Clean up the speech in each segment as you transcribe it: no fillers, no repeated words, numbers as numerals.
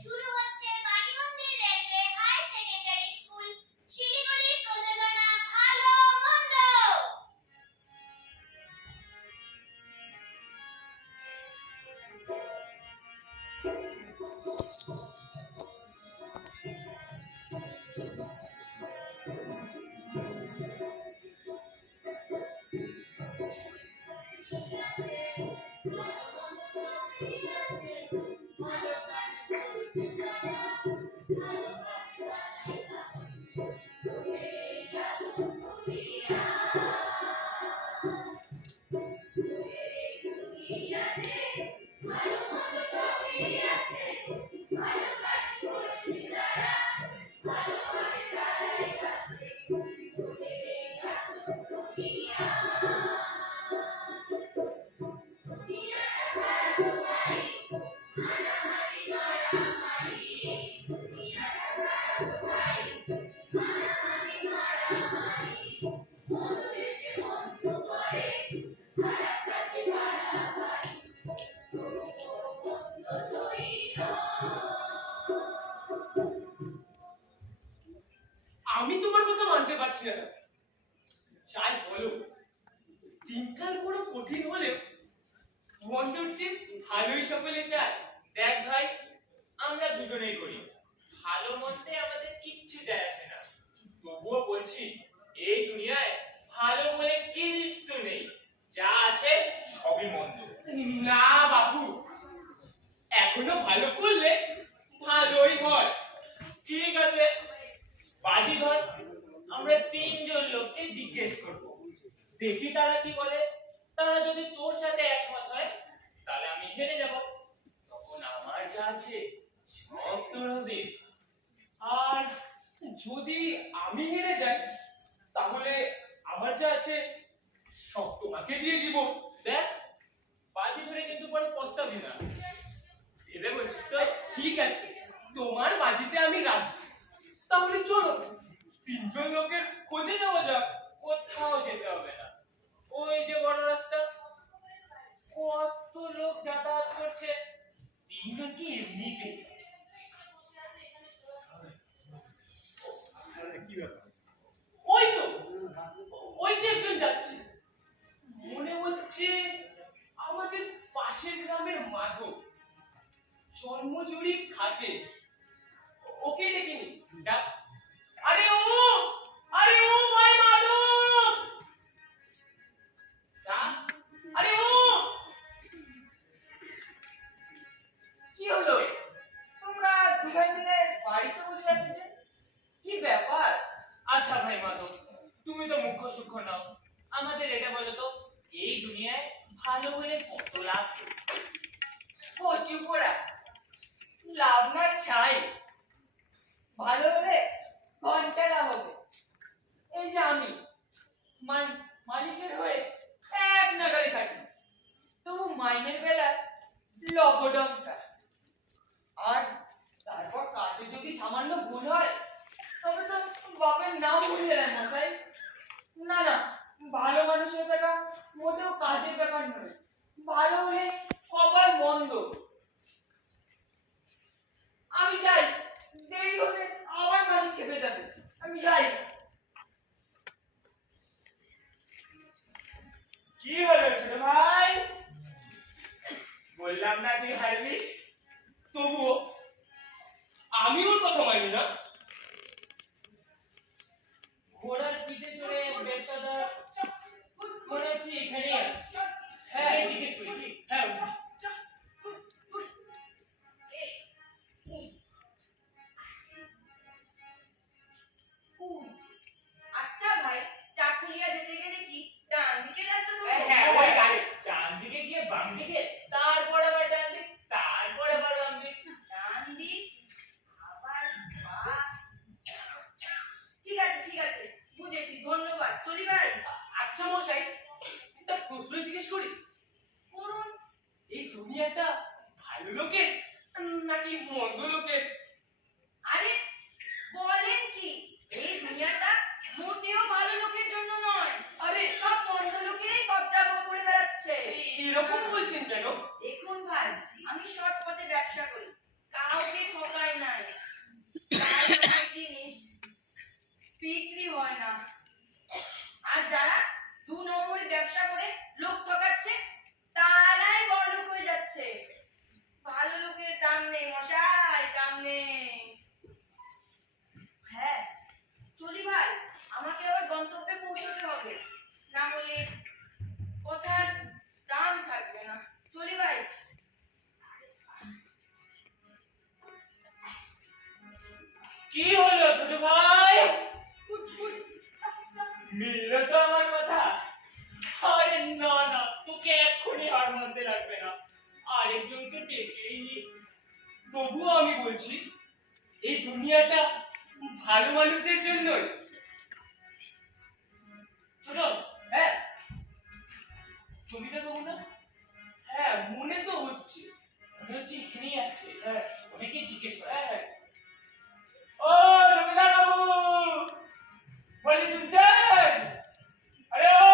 শুরু হচ্ছে Banimandir railway high secondary school শিলিগুড়ির প্রযোজনা ভালো মন্দ। আমি তোমার কথা মানতে পারছি না। যাই বলো, দিনকাল বড় কঠিন হলেও মন্দ চেয়ে ভালোই সকলে চায়। দেখ ভাই, আমরা দুজনেই করি, ভালো মন্দে আমাদের কিচ্ছু যায় আসে না। তবুও বলছি, এই দুনিয়ায় ভালো বলে কিচ্ছু নেই, যা আছে সবই মন্দ। না বাবু, এখনো ভালো করলে ভালোই হয়। ঠিক আছে, বাজি ধর, আমরা তিনজন লোককে জিজ্ঞেস করব, দেখি তারা কি বলে। তারা যদি তোর সাথে একমত হয় তাহলে আমি হেরে যাব, তখন আমার যা আছে সব তোর হবে। আর যদি আমি হেরে যাই তাহলে আমার যা আছে সব তোমাকে দিয়ে দিব। দেখ, বাজি ধরে কিন্তু পরে পস্তাবি না, ভেবে বলছিস তো? ঠিক আছে, তোমার বাজিতে আমি রাজি। তাহলে চলো তিনজন লোকের খোঁজে যাওয়া যাক। কোথাও যেতে হবে না, ওই যে বড় রাস্তা, কত লোক যাতায়াত করছে, তিনজন কি এমনি পেয়ে যায়। ওই তো, ওই যে একজন যাচ্ছে, মনে হচ্ছে আমাদের পাশের গ্রামের মাধব, জন্মজুরি খাটে। ওকে দেখিনি, ডাক। আরে ও, আরে ও ভাই মাধব, ডাক। আরে ও, কি হলো? তোমরা দুই মিলে বাড়িতে বসে আছো যে, কি ব্যাপার? আচ্ছা ভাই মাধব, তুমি তো মুখ্য সূক্ষ্ম নাও, আমাদের এটা বলো তো, এই দুনিয়ায় ভালো হলে কত লাভ? ও চুপ করা, লাভ না চাই, ভালো হলে ঘন্টা লাভ হবে। এই যে আমি মালিকের হয়ে এক নাগারে থাকি, তবু মাইনের বেলা লবডঙ্কা। আর তারপর কাজে যদি সামান্য ভুল হয় তবে তো বাপের নাম ভুলে যায় মশাই। না না, ভালো মানুষের টাকা মোটেও কাজের ব্যাপার নয়, ভালো হলে কপাল মন্দ। আমি যাই, দেরি হলে আবার মালিক খেপে যাবে। আমি যাই। কি হলো ছোট ভাই? তুই হারবি, তবুও আমি ওর কথা মানি না। ঘোড়ার পিঠে চড়ে ব্যবসাদার মনে হচ্ছে এখানেই আসছে। হ্যাঁ জিজ্ঞেস করি কি? হ্যাঁ আচ্ছা ভাই, চাকুলিয়া যেতে গেলে কি ডান দিকের রাস্তা ধরবো? হ্যাঁ ওই গাড়ি ডান দিকে গিয়ে বাম দিকে, তারপর আবার ডান দিক, তারপর আবার বাম দিক। ডান দিক আবার বাঁ। ঠিক আছে বুঝেছি, ধন্যবাদ। চলি ভাই। আচ্ছা মশাই, একটা প্রশ্ন জিজ্ঞেস করি। করুন। এই দুনিয়াটা ভালো লোকের নাকি মন্দ লোকের? আরে বলেন কি, এই দুনিয়াটা মোটেও ভালো লোকের জন্য নয়, আরে সব মন্দ লোকেরই কবজা করে বেড়াচ্ছে। এরকম বলছেন কেন? দেখুন ভাই, আমি সৎ পথে ব্যবসা করি, কাউকে ঠকাই নাই, তাই আমার জিনিস বিক্রি হয় না। আর যারা 2 নম্বরে ব্যবসা করে লোক ঠকাচ্ছে, তারাই বড়লোক হয়ে যাচ্ছে। ভালো লোকের দাম নেই মশাই, দাম নেই। হ্যাঁ চলি ভাই, আমাকে আবার গন্তব্যে পৌঁছতে হবে, না হলে কথার দাম থাকবে না। চলি ভাই। কি হলো ছোট ভাই? মিলল তো আমার কথা? আরে না না, তোকে এক্ষুনি হার মানতে লাগবে না, আরেকজনকে ডেকেই নি। তবুও আমি বলছি, এই দুনিয়াটা ভালো মানুষদের জন্যই। ছোট, হ্যাঁ জমিদার বাবু না? হ্যাঁ মনে তো হচ্ছে। মনে হচ্ছে এখানেই আছে। হ্যাঁ অনেকেই জিজ্ঞেস করে। হ্যাঁ ও জমিদার বাবু, বলি শুনছেন? আরে ও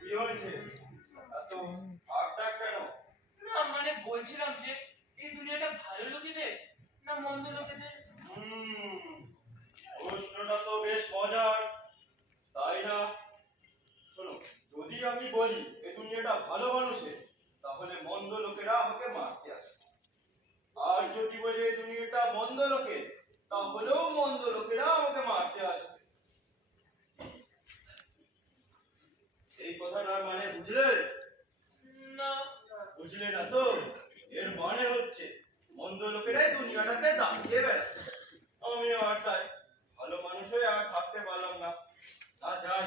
কি হয়েছে? এত আটটাক কেন? না মানে বলছিলাম যে এই দুনিয়াটা ভালো লোকেদের না মন্দ লোকেদের? প্রশ্নটা তো বেশ মজার, তাই না? শোনো, যদি আমি বলি এই দুনিয়াটা ভালো মানুষের, তাহলে মন্দ লোকেরা আমাকে মারতে আসে। আর যদি বলি এই দুনিয়াটা মন্দ লোকের, তাহলেও মন্দ লোকেরা আমাকে মারতে আসবে। এই কথাটার মানে বুঝলে? না বুঝলে না তো? এর মানে হচ্ছে মন্দ লোকেরাই দুনিয়াটাকে দাপিয়ে বেড়াচ্ছে। আমি আর তাই ভালো মানুষ হয়ে আর থাকতে পারলাম না। না যাই,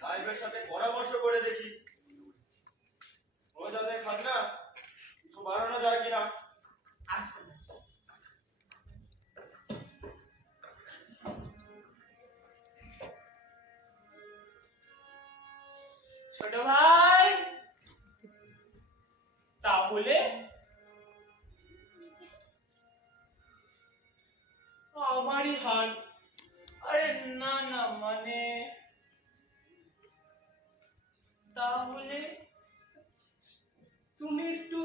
নাইবের সাথে পরামর্শ করে দেখি, ও যাতে খান না কিছু বাড়ানো যায় কিনা। আসুন আসুন। ছোট ভাই, তাহলে আমারই হার। আরে না না মানে তাহলে তুমি একটু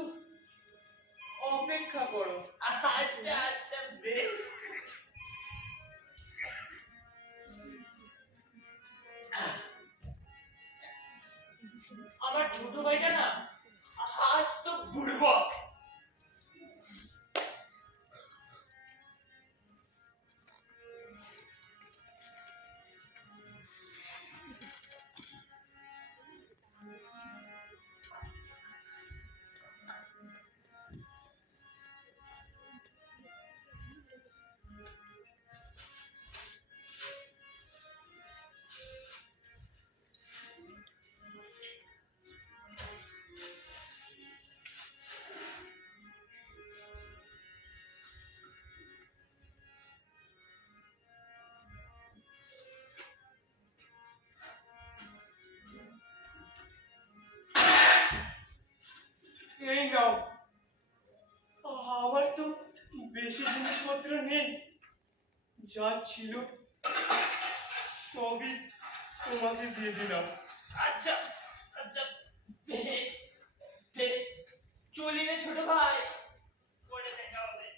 অপেক্ষা করো। আচ্ছা আচ্ছা বেশ। আমার ছোট ভাইটা না আজ তো বুড়বক। এই নাও, আমার তো বেশি জিনিসপত্র নেই, যা ছিল সবই তোমাকে দিয়ে দিলাম। আচ্ছা আচ্ছা বেশ বেশ, চলি রে ছোট ভাই, পরে দেখা হবে।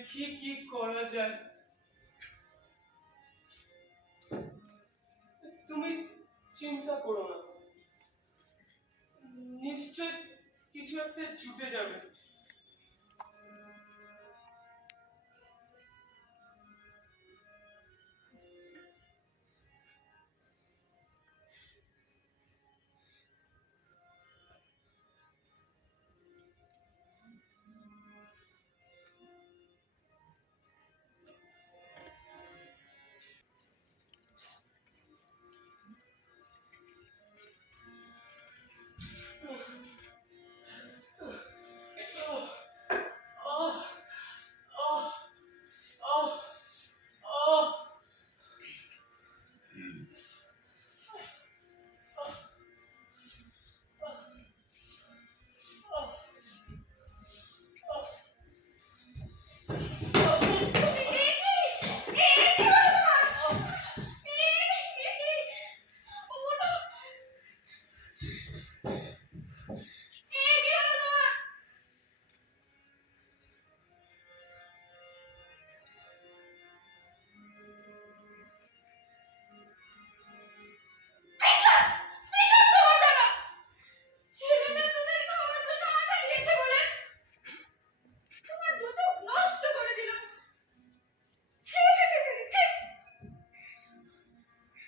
দেখি কি করা যায়। তুমি চিন্তা করো না, নিশ্চয় কিছু একটা জুটে যাবে।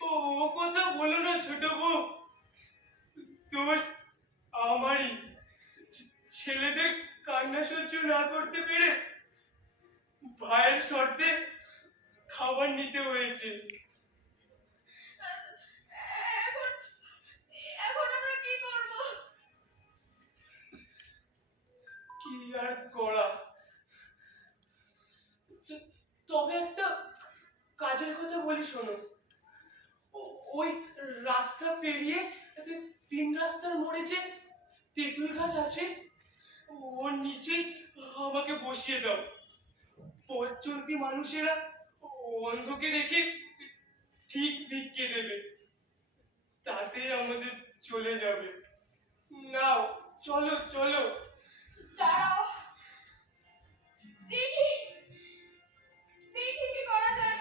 ও কথা বলো না ছোট বউ, দোষ আমারই। ছেলেদের কান্না সহ্য না করতে পেরে ভাইয়ের শর্তে খাবার নিতে হয়েছে। কি আর করা। তবে একটা কাজের কথা বলি শোনো। ওই রাস্তা পেরিয়ে 3 রাস্তার মোড়ে যে তেঁতুল গাছ আছে, ওর নিচেই আমাকে বসিয়ে দাও। পথ চলতি মানুষেরা অন্ধকে দেখে ঠিক ভিক্ষে দেবে, তাতে আমাদের চলে যাবে। নাও, চলো চলো। দাঁড়াও, দেখি দেখি কি করা যায়।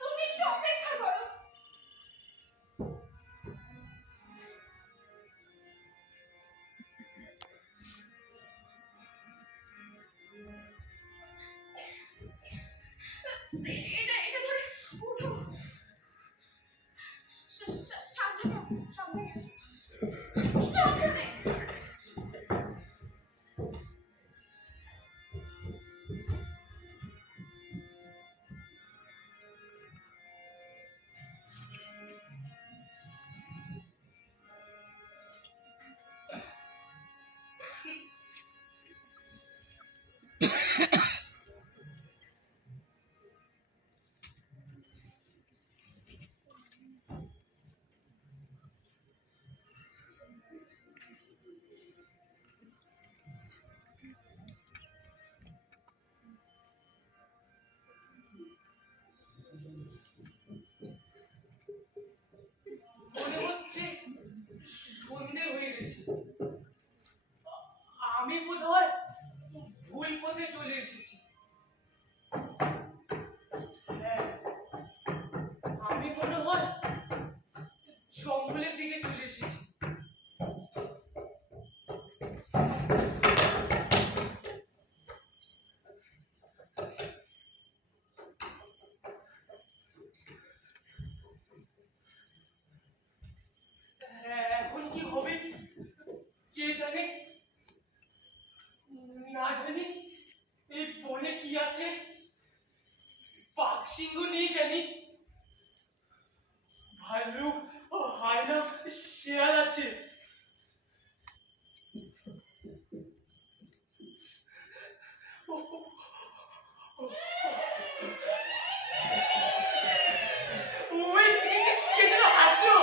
তুমি একটু অপেক্ষা করো। এটা এটা ধরে উঠো। সাবধানে সাবধানে সাবধানে। মনে হচ্ছে সন্ধে হয়ে গেছে। আমি বোধহয় ভুল পথে চলে এসেছি। হ্যাঁ, আমি মনে হয় জঙ্গলের দিকে চলে এসেছি। এখন কি হবে কে জানে। না জানি এই বনে কি আছে, বাঘ সিংহ নেই জানি, ভাল্লুক ও হায়না শেয়াল আছে। ওই কে যেন হাসলো।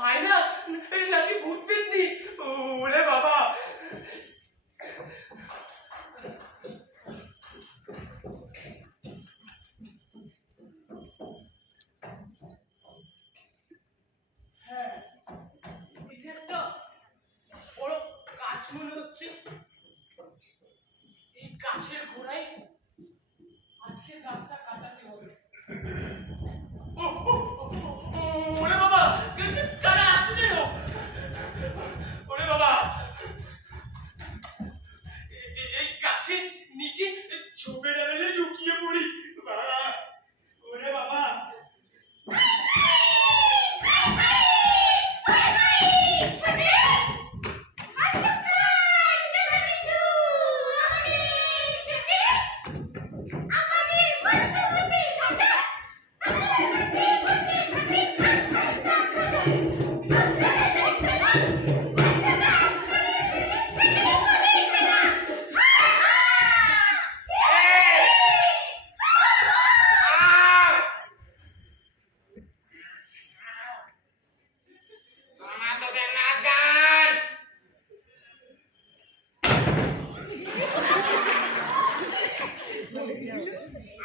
হায়না নাকি ভূত পেত্নী। ওরে বাবা। হচ্ছে এই গাছের গোড়ায় আজকে রাতটা কাটাতে হবে। ও, ও, ও, ও, ওরে বাবা, কারা আসছে যেন? ওরে বাবা, এই গাছের নিচে ঝোপের আড়ালে লুকিয়ে পড়ি। বাবা, ওরে বাবা,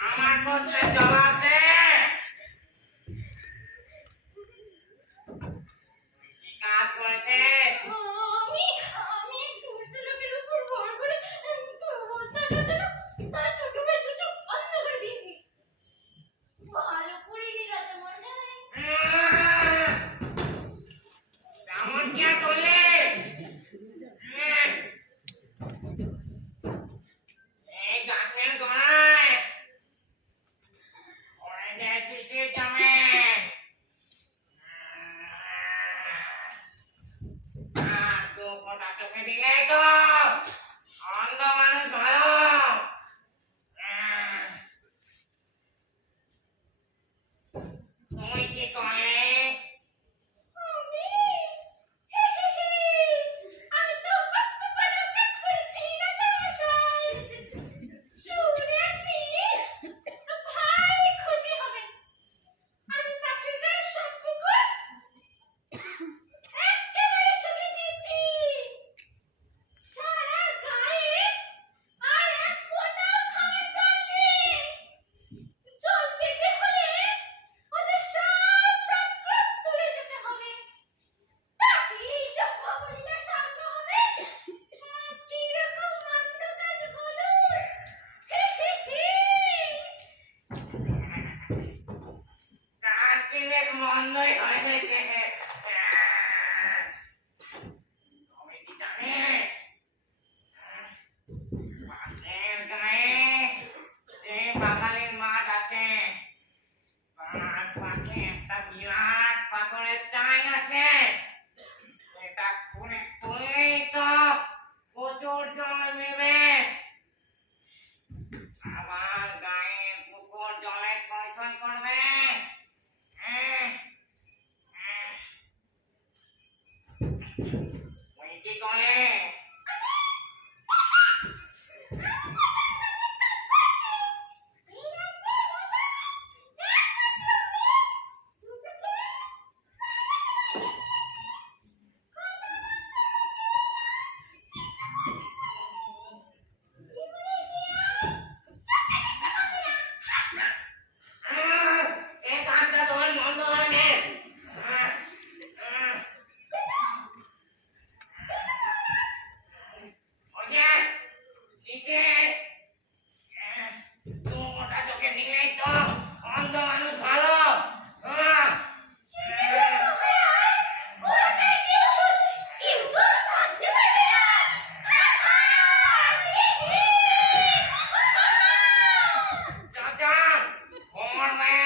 আমার প্রশ্নের জবাব দে। কি কাজ করেছিস? আমি দুষ্ট লোকের উপর ভর করে অবস্থাটা তার ছোট ভাই দুটো বন্ধ করে দিয়েছি। ভালো করিনি রাজামশাই। তেমন কি আর করলি? এই গাছের গোড়ায় ওরে যে শিশির জমে। আর দু ফোঁটা চোখে দিলেই তো অন্ধ মানুষ ভালো। তুই কি করলি? আমি তো মস্ত বড় কাজ করেছি রাজামশাই। শুনে আপনি ভারী খুশি হবেন। আমি পাশের গায়ের সব পুকুর একেবারে শুকিয়ে দিয়েছি। সারা গায়ে আর এক ফোঁটাও খাওয়ার জল নেই। জল পেতে হলে ওদের সব সন্ত্রাস তুলে যেতে হবে। তাতেই সব খবরটা শান্ত হবে। কিরকম মন্দ কাজ বলুন। কাজটি বেশ মন্দই হয়েছে। তবে কি জানিস, পাশের গায়ে যে বাগানের মাঠ আছে তার পাশে একটা বিরাট পাথরের চাই আছে। সেটা খুঁড়ে তুললেই তো প্রচুর জল নেবে। আবার গায়ে পুকুর জলে থই থই করবে। তুই কি করে? এই কাজটা তোমার মন্দ হয়নি। ওকে, শিশির, দু মোটা চোখে নিলেই তো অন্ধ মানুষ ভালো। ওটাই কি ওষুধ? কিন্তু ছাড়তে পারবে না। চাচা, ওর মেয়ে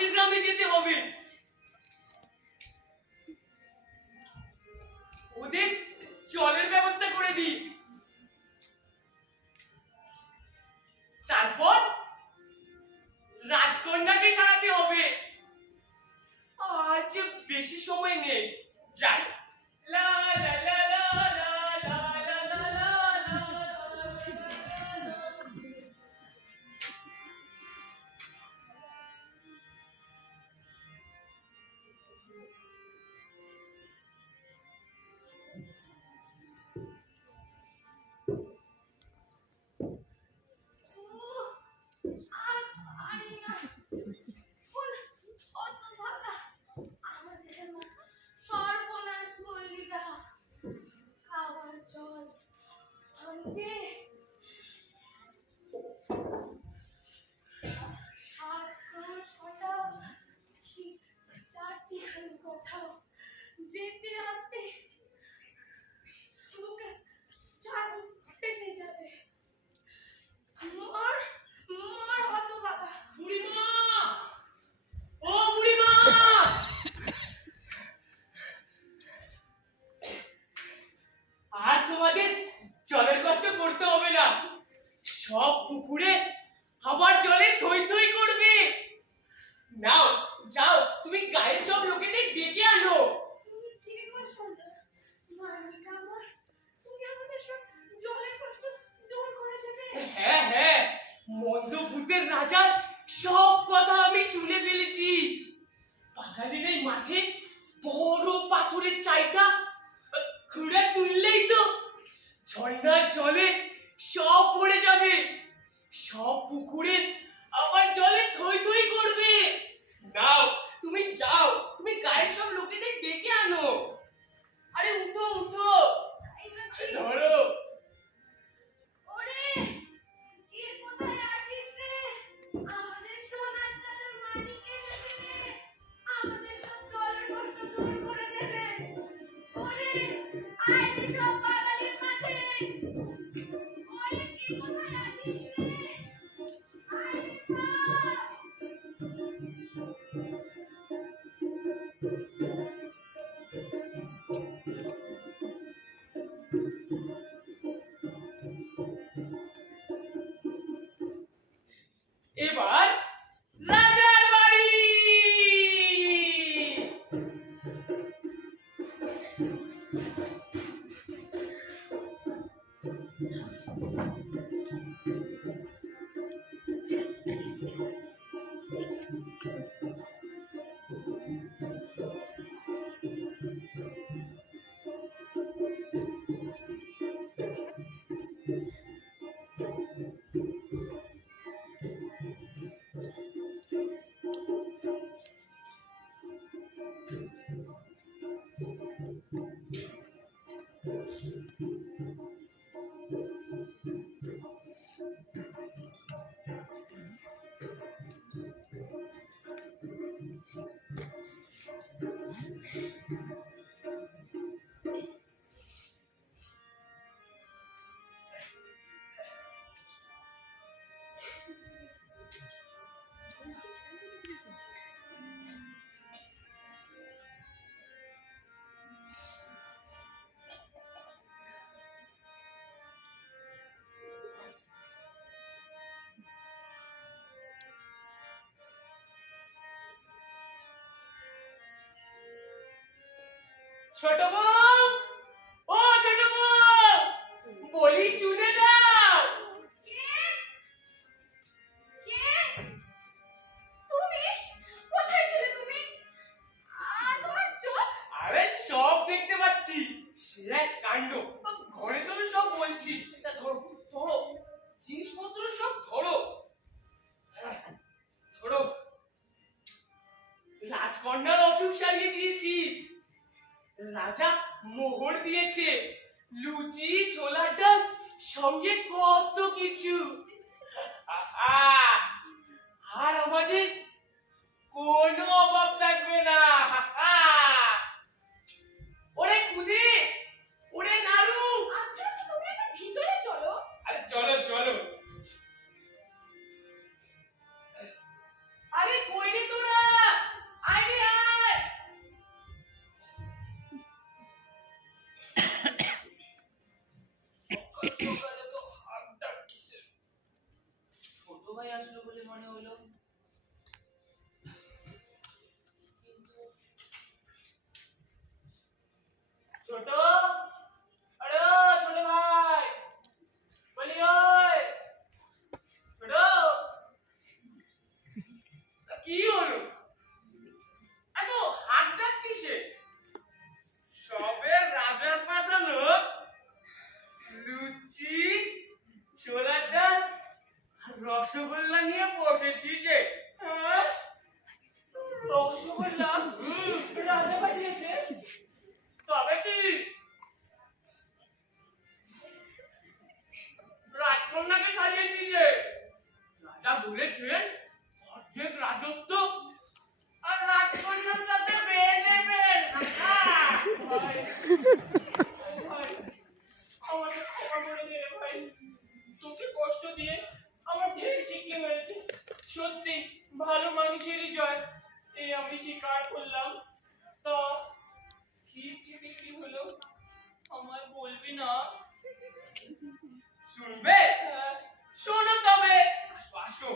পাশের গ্রামে যেতে হবে। ওদের জলের ব্যবস্থা করে দিই। তারপর রাজকন্যাকে সারাতে হবে। আর যে বেশি সময় নেই, যাই। লা লা লা লা লা লা লা লা লা লা। আর পারি না। কোন হতভাগা আমাদের সর্বনাশ করলি না। খাওয়ার জল আনতে সাতটা ছটা কি চারটি খানি কোথাও যেতে আসতে বুকে চাঁদ ফেটে যাবে। মর মর হতভাগা। বুড়িমা! ও বুড়িমা! আর তোমাদের জলের কষ্ট করতে হবে না। সব পুকুরে আবার জলে থই থই করবে। নাও, যাও, তুমি গায়ের সব লোকেদের ডেকে আনো। তুমি ঠিক বলছো না মানিকা আমার, তুমি আমাদের সব জলের কষ্ট দূর করে দেবে। হ্যাঁ হ্যাঁ, মন্দভূতের রাজার সব কথা আমি শুনে ফেলেছি। পাগালির এই মাঠে বড় পাথরের চাইটা খুঁড়ে তুললেই তো ঝর্ণার জলে সব পড়ে যাবে। সব পুকুরে আবার জলে থই থই করবে। নাও, তুমি যাও, তুমি গায়ের সব লোকেদের ডেকে আনো। আরে উঠো উঠো, তাই নাকি? ধরো। ওরে কে কোথায় আছিস রে? আমাদের সোনার চাঁদের মানিক এসেছে রে। আমাদের সব জলের কষ্ট দূর করে দেবে। ওরে আয় রে সব বাঙালির মাঠে। ওরে কে কোথায় আছিস রে? আয় রে সব। এবার রাজার বাড়ি। ছোট বউ, ও ছোট বউ, বলি শুনে যাও। কে? কে? তুমি? কোথায় ছিলে তুমি? আর তোমার চোখ? আরে সব দেখতে পাচ্ছি, সে এক কাণ্ড। ঘরে তো সব বলছি। তা ধরো ধরো, জিনিসপত্র সব ধরো। ধরো, রাজকন্যার অসুখ সারিয়ে দিয়েছি। রাজা মোহর দিয়েছে, লুচি ছোলার ডাল সঙ্গে কত কিছু। আহা! আর আমাদের কোনো অভাব থাকবে না। আহা! ওরে খুদি, ওরে নাড়ু, আচ্ছা আচ্ছা তুমি একটু ভিতরে চলো। আরে চলো চলো। আরে কই রে তোরা? কি হলো? এত হাত ডাক কিসে? সবে রাজার পাঠানো লুচি, ছোলার ডাল আর রসগোল্লা নিয়ে বসেছি যে। হ্যাঁ? রসগোল্লা রাজা পাঠিয়েছে? তবে কি রাজকন্যাকে সাজিয়েছি যে। রাজা বলেছেন অর্ধেক রাজত্ব আর রাজকন্যার সাথে বিয়ে দেবেন। ভাই, ভাই, আমাকে ক্ষমা করে দে রে ভাই। তোকে কষ্ট দিয়ে আমার ঢের শিক্ষা হয়েছে। সত্যি ভালো মানুষেরই জয়, এই আমি স্বীকার করলাম। তা কি বিক্রি হলো আমায় বলবি না? শুনবে? হ্যাঁ, শোনো তবে। আসো আসো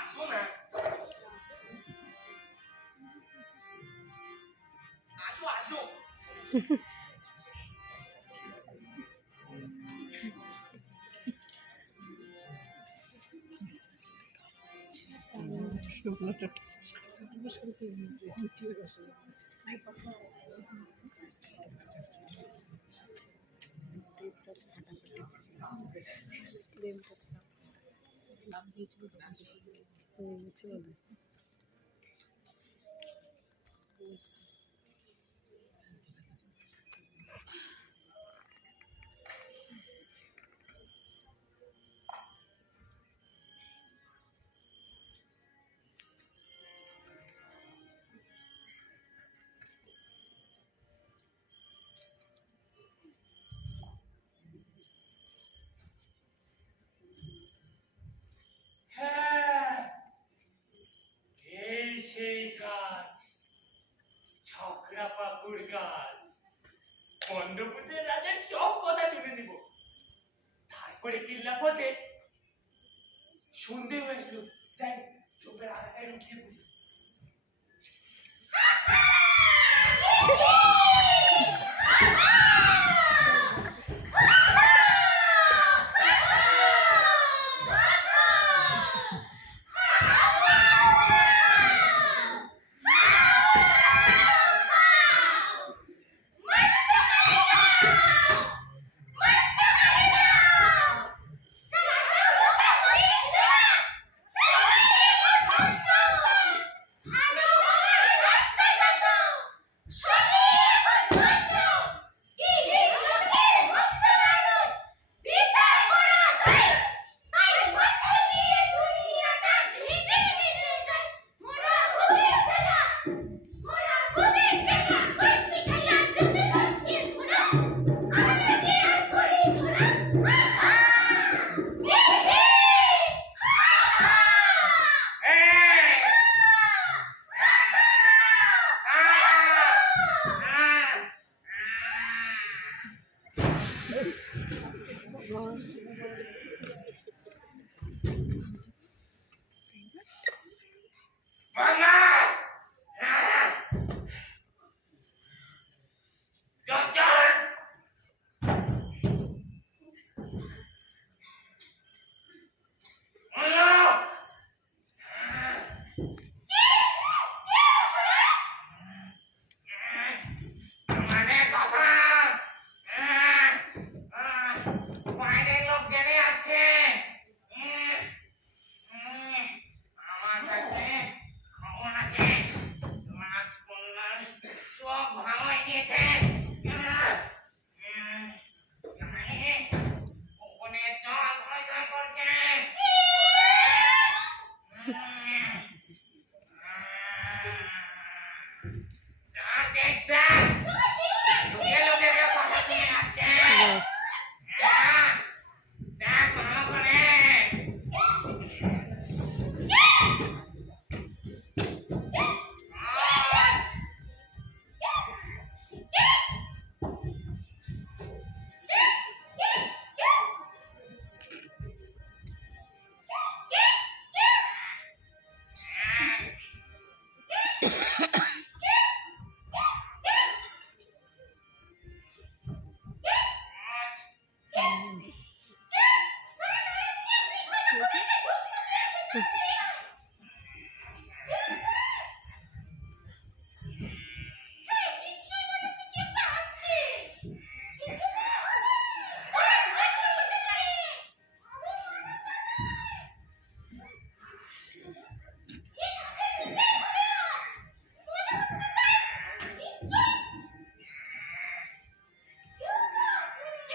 আসো না, আসো আসো। হ্যাঁ, এই সেই গাছ, ঝগড়া পাকুড় গাছ। পণ্ডপুতের রাজার সব কথা শুনে নিব। তারপরে কিল্লা পথে সন্ধে হয়ে আসলো। যাই চোখের আড়ায় লুকিয়ে পড়ি। নিশ্চয়ই মনে হচ্ছে কেউ একটা আছে। কিন্তু না, হতে পারে। আমি মানুষ নই। এই গাছের ভেতরে হবে আজ। মনে হচ্ছে তাই। নিশ্চয়ই কেউ একটা আছে।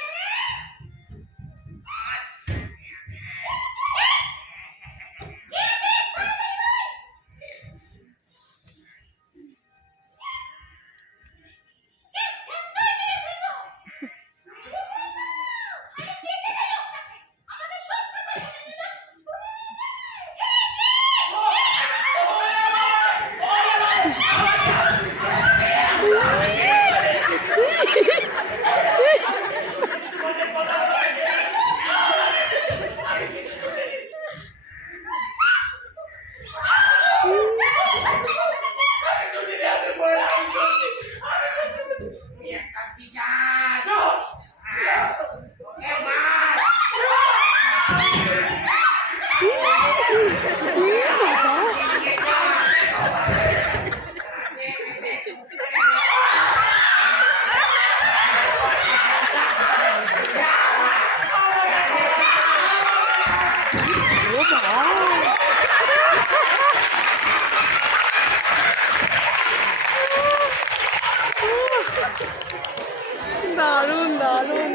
দারুণ দারুণ।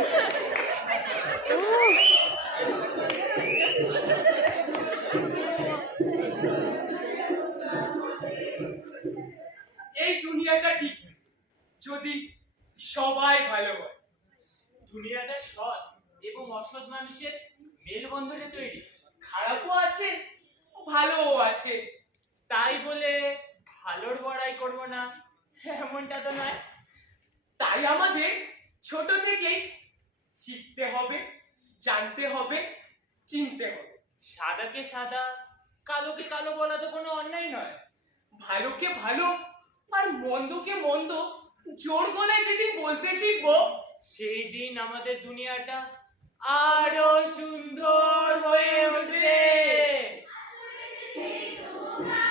এই দুনিয়াটা ঠিক যদি সবাই ভালো হয়। দুনিয়াটা সৎ এবং অসৎ মানুষের মেলবন্ধনে তৈরি। খারাপও আছে ভালোও আছে। তাই বলে ভালোর বড়াই করব না এমনটা তো নয়। তাই আমাদের ছোট থেকেই শিখতে হবে, জানতে হবে, চিনতে হবে। সাদাকে সাদা কালোকে কালো বলা তো কোনো অন্যায় নয়। ভালোকে ভালো আর মন্দকে মন্দ জোর গলায় যেদিন বলতে শিখবো, সেই দিন আমাদের দুনিয়াটা আরো সুন্দর হয়ে উঠবে। আসলে সেই তোমরা